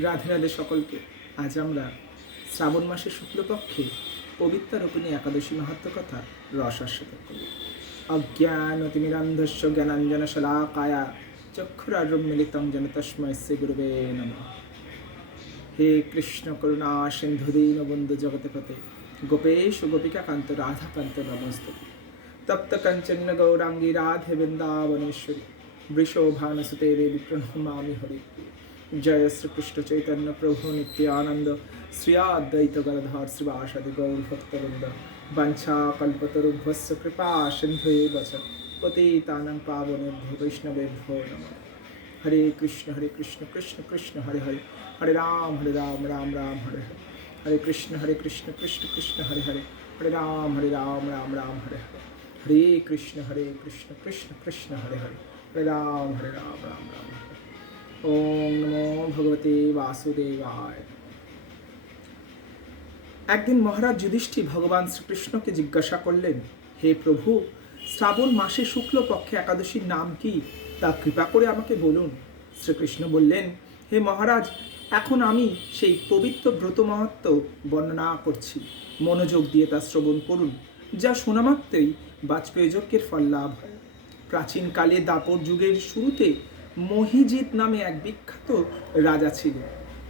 রাধে রাধে সকলকে। আজ আমরা শ্রাবণ মাসের শুক্লপক্ষে পবিত্র রূপিণী একাদশী মাহাত্ম্য কথা রস আস্বাদন করি। অজ্ঞানতিমিরান্ধস্য জ্ঞানাঞ্জন শলাকায়া চক্ষুরারুন্মিলিতং যেন তস্মৈ শ্রী গুরুবে নমঃ। হে কৃষ্ণ করুণা সিন্ধু দীনবন্ধু জগৎপতে গোপেশ গোপিকা কান্ত রাধাকান্ত নমস্তুতে। তপ্ত কাঞ্চন গৌরাঙ্গী রাধে বৃন্দাবনেশ্বরী বৃষভানুসুতে দেবী প্রণমামি হরিপ্রিয়। জয় শ্রীকৃষ্ণ চৈতন্য প্রভু নিত্যানন্দ শ্রী অদ্বৈত গদাধর শ্রীবাসাদি গৌর ভক্তবৃন্দ। বাঞ্ছা কল্পতরুভ্যস্য কৃপা সিন্ধুএব চ পতিতানাং পাবনেভ্যো বৈষ্ণবেভ্যো নমঃ। হরে কৃষ্ণ কৃষ্ণ কৃষ্ণ হরে হরে, হরে রাম রাম রাম হরে হরে। হরে কৃষ্ণ কৃষ্ণ কৃষ্ণ হরে হরে, হরে রাম রাম রাম হরে হরে। হরে কৃষ্ণ কৃষ্ণ কৃষ্ণ হরে হরে, হরে রাম রাম রাম হরে হরে। ওম নমো ভগবতে বাসুদেবায়। একদিন মহারাজ যুধিষ্ঠির ভগবান শ্রীকৃষ্ণকে জিজ্ঞাসা করলেন, হে প্রভু, শ্রাবণ মাসে শুক্লপক্ষে একাদশীর নাম কি, তা কৃপা করে আমাকে বলুন। শ্রীকৃষ্ণ বললেন, হে মহারাজ, এখন আমি সেই পবিত্র ব্রত মাহাত্ম্য বর্ণনা করছি। মনোযোগ দিয়ে তা শ্রবণ করুন, যা শোনামাত্রই বাজপেয় যজ্ঞের ফল লাভ হয়। প্রাচীনকালে দাপর যুগের শুরুতে মহিজিৎ নামে এক বিখ্যাত রাজা ছিলেন।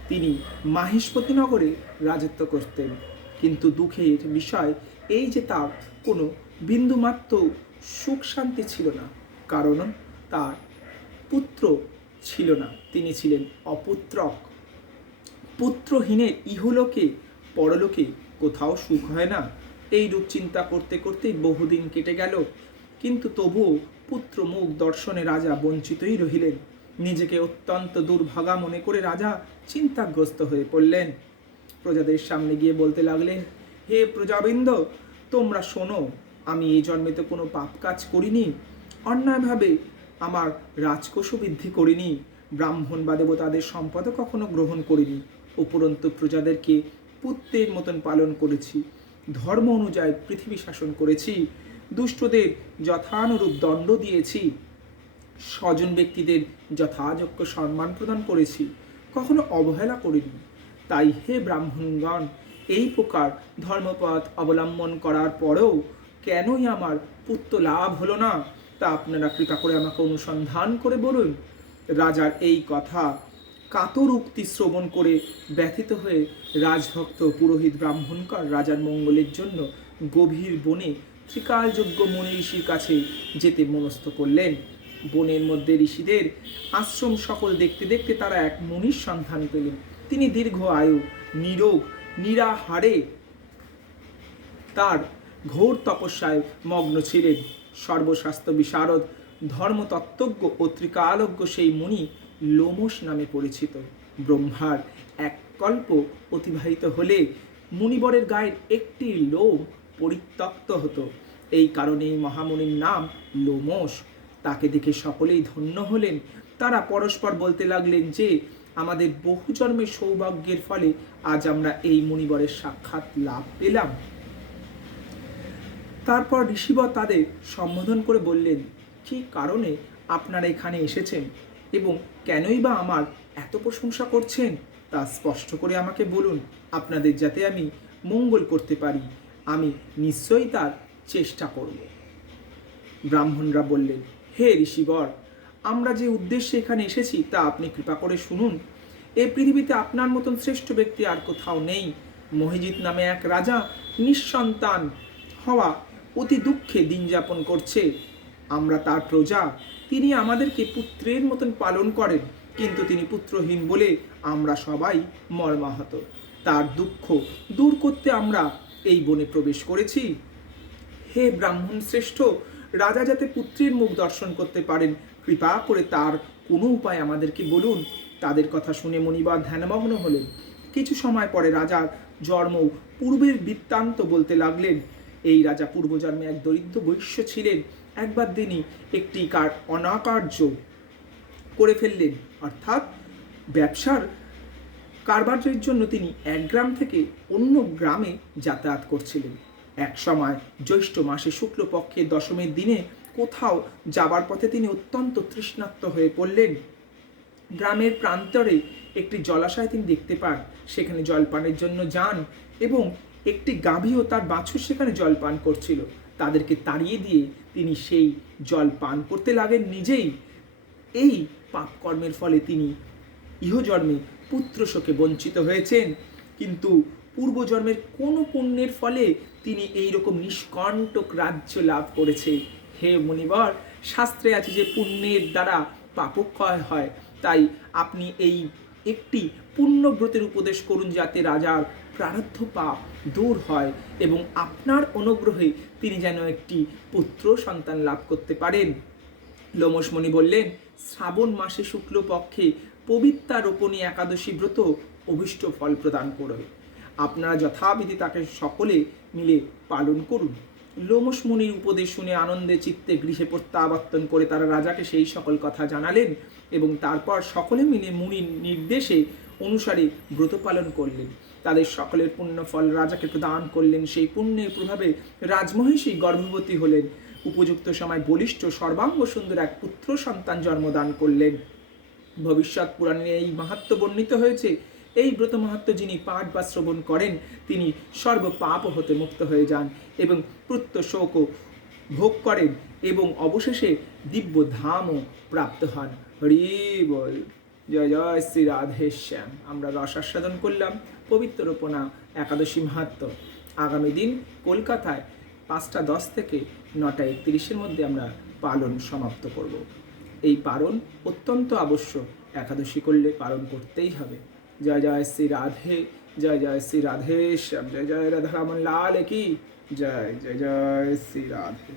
তিনি মাহিষ্পতি নগরে রাজত্ব করতেন। কিন্তু দুঃখের বিষয় এই যে তার কোনো বিন্দুমাত্র সুখ শান্তি ছিল না, কারণ তার পুত্র ছিল না। তিনি ছিলেন অপুত্রক। পুত্রহীনের ইহলোকে পরলোকে কোথাও সুখ হয় না। এই রূপ চিন্তা করতে করতেই বহুদিন কেটে গেল, কিন্তু তবুও পুত্র মুখ দর্শনে রাজা বঞ্চিতই রহিলেন। নিজেকে অত্যন্ত দুর্ভাগা মনে করে রাজা চিন্তাগ্রস্ত হয়ে পড়লেন। প্রজাদের সামনে গিয়ে বলতে লাগলেন, হে প্রজাবৃন্দ, তোমরা শোনো, আমি এই জন্মে তো কোনো পাপ কাজ করিনি, অন্যায়ভাবে আমার রাজকোষ বৃদ্ধি করিনি, ব্রাহ্মণ বা দেবতাদের সম্পদও কখনো গ্রহণ করিনি। উপরন্তু প্রজাদেরকে পুত্রের মতন পালন করেছি, ধর্ম অনুযায়ী পৃথিবী শাসন করেছি, দুষ্টদের যথানুরূপ দণ্ড দিয়েছি, স্বজন ব্যক্তিদের যথাযোগ্য সম্মান প্রদান করেছি, কখনো অবহেলা করিনি। তাই হে ব্রাহ্মণগণ, এই প্রকার ধর্মপথ অবলম্বন করার পরেও কেনই আমার পুত্র লাভ হলো না, তা আপনারা কৃপা করে আমাকে অনুসন্ধান করে বলুন। রাজার এই কথা কাতর উক্তি শ্রবণ করে ব্যথিত হয়ে রাজভক্ত পুরোহিত ব্রাহ্মণকর রাজার মঙ্গলের জন্য গভীর বনে ত্রিকালযোগ্য মুনি ঋষির কাছে যেতে মনস্থ করলেন। বনের মধ্যে ঋষিদের আশ্রম সকল দেখতে দেখতে তারা এক মুনির সন্ধান পেলেন। তিনি দীর্ঘ আয়ু, নিরোগ, নিরাহারে তার ঘোর তপস্যায় মগ্ন ছিলেন। সর্বশাস্ত্র বিশারদ, ধর্মতত্ত্বজ্ঞ ও ত্রিকালজ্ঞ সেই মুনি লোমশ নামে পরিচিত। ব্রহ্মার এক কল্প অতিবাহিত হলে মুনিবরের গায়ের একটি লোম পরিত্যক্ত হতো। এই কারণেই মহামুনির নাম লোমশ। তাকে দেখে সকলেই ধন্য হলেন। তারা পরস্পর বলতে লাগলেন যে আমাদের বহু জন্মের সৌভাগ্যের ফলে আজ আমরা এই মুনিবরের সাক্ষাৎ লাভ পেলাম। তারপর ঋষিবর তাদের সম্বোধন করে বললেন, কী কারণে আপনারা এখানে এসেছেন এবং কেনই বা আমার এত প্রশংসা করছেন, তা স্পষ্ট করে আমাকে বলুন। আপনাদের যাতে আমি মঙ্গল করতে পারি, আমি নিশ্চয়ই তার চেষ্টা করব। ব্রাহ্মণরা বললেন, হে ঋষিবর, আমরা যে উদ্দেশ্যে এখানে এসেছি তা আপনি কৃপা করে শুনুন। এই পৃথিবীতে আপনার মতন শ্রেষ্ঠ ব্যক্তি আর কোথাও নেই। মহিজিৎ নামে এক রাজা নিঃসন্তান হওয়া অতি দুঃখে দিন যাপন করছে। আমরা তার প্রজা। তিনি আমাদেরকে পুত্রের মতন পালন করেন, কিন্তু তিনি পুত্রহীন বলে আমরা সবাই মর্মাহত। তার দুঃখ দূর করতে আমরা এই বনে প্রবেশ করেছি। হে ব্রাহ্মণ শ্রেষ্ঠ, রাজা যাতে পুত্রের মুখ দর্শন করতে পারেন, কৃপা করে তার কোনো উপায় আমাদেরকে বলুন। তাদের কথা শুনে মুনিবার ধ্যানমগ্ন হলেন। কিছু সময় পরে রাজার জন্ম পূর্বের বৃত্তান্ত বলতে লাগলেন। এই রাজা পূর্বজন্মে এক দরিদ্র বৈশ্য ছিলেন। একবার তিনি একটি অনাকার্য করে ফেললেন, অর্থাৎ ব্যবসার কারবারের জন্য তিনি এক গ্রাম থেকে অন্য গ্রামে যাতায়াত করছিলেন। এক সময় জ্যৈষ্ঠ মাসে শুক্লপক্ষের দশমীর দিনে কোথাও যাবার পথে তিনি অত্যন্ত তৃষ্ণার্ত হয়ে পড়লেন। গ্রামের প্রান্তরে একটি জলাশয় তিনি দেখতে পান, সেখানে জলপানের জন্য যান এবং একটি গাভী ও তার বাছুর সেখানে জল পান করছিল। তাদেরকে তাড়িয়ে দিয়ে তিনি সেই জল পান করতে লাগেন নিজেই। এই পাপকর্মের ফলে তিনি ইহজন্মে পুত্র শোকে বঞ্চিত হয়েছেন, কিন্তু পূর্বজন্মের কোনো পুণ্যের ফলে তিনি এইরকম নিষ্কণ্টক রাজ্য লাভ করেছে। হে মুনিবর, শাস্ত্রে আছে যে পুণ্যের দ্বারা পাপক্ষয় হয়, তাই আপনি এই একটি পুণ্যব্রতের উপদেশ করুন যাতে রাজার প্রারব্ধ পাপ দূর হয় এবং আপনার অনুগ্রহে তিনি যেন একটি পুত্র সন্তান লাভ করতে পারেন। লোমশ মুনি বললেন, শ্রাবণ মাসে শুক্লপক্ষে পবিত্রা রোপণী একাদশী ব্রত অভীষ্ট ফল প্রদান করবে। আপনারা যথাবিধি তাকে সকলে মিলে পালন করুন। লোমশ মুনির উপদেশ শুনে আনন্দে চিত্তে গৃহে প্রত্যাবর্তন করে তারা রাজাকে সেই সকল কথা জানালেন এবং তারপর সকলে মিলে মুনির নির্দেশে অনুসারে ব্রত পালন করলেন। তাদের সকলের পুণ্যফল রাজাকে প্রদান করলেন। সেই পুণ্যের প্রভাবে রাজমহিষী গর্ভবতী হলেন। উপযুক্ত সময় বলিষ্ঠ সর্বাঙ্গ সুন্দর এক পুত্র সন্তান জন্মদান করলেন। ভবিষ্যৎ পুরাণে এই মাহাত্ম্য বর্ণিত হয়েছে। এই ব্রত মাহাত্ম্য যিনি পাঠ বা শ্রবণ করেন তিনি সর্ব পাপ হতে মুক্ত হয়ে যান এবং প্রত্য শোকও ভোগ করেন এবং অবশেষে দিব্য ধামও প্রাপ্ত হন। হরি বল। জয় জয় শ্রী রাধেশ্যাম। আমরা রসাস্বাদন করলাম পবিত্র রোপণা একাদশী মাহাত্ম্য। আগামী দিন কলকাতায় 5টা 10 থেকে 9টা 31-এর মধ্যে আমরা পালন সমাপ্ত করব। এই পালন অত্যন্ত আবশ্যক, একাদশী করলে পালন করতেই হবে। জয় জয় শ্রী রাধে, জয় জয় শ্রী রাধেশ্যাম, জয় জয় রাধারমণ লাল কি জয়, জয় জয় শ্রী রাধে।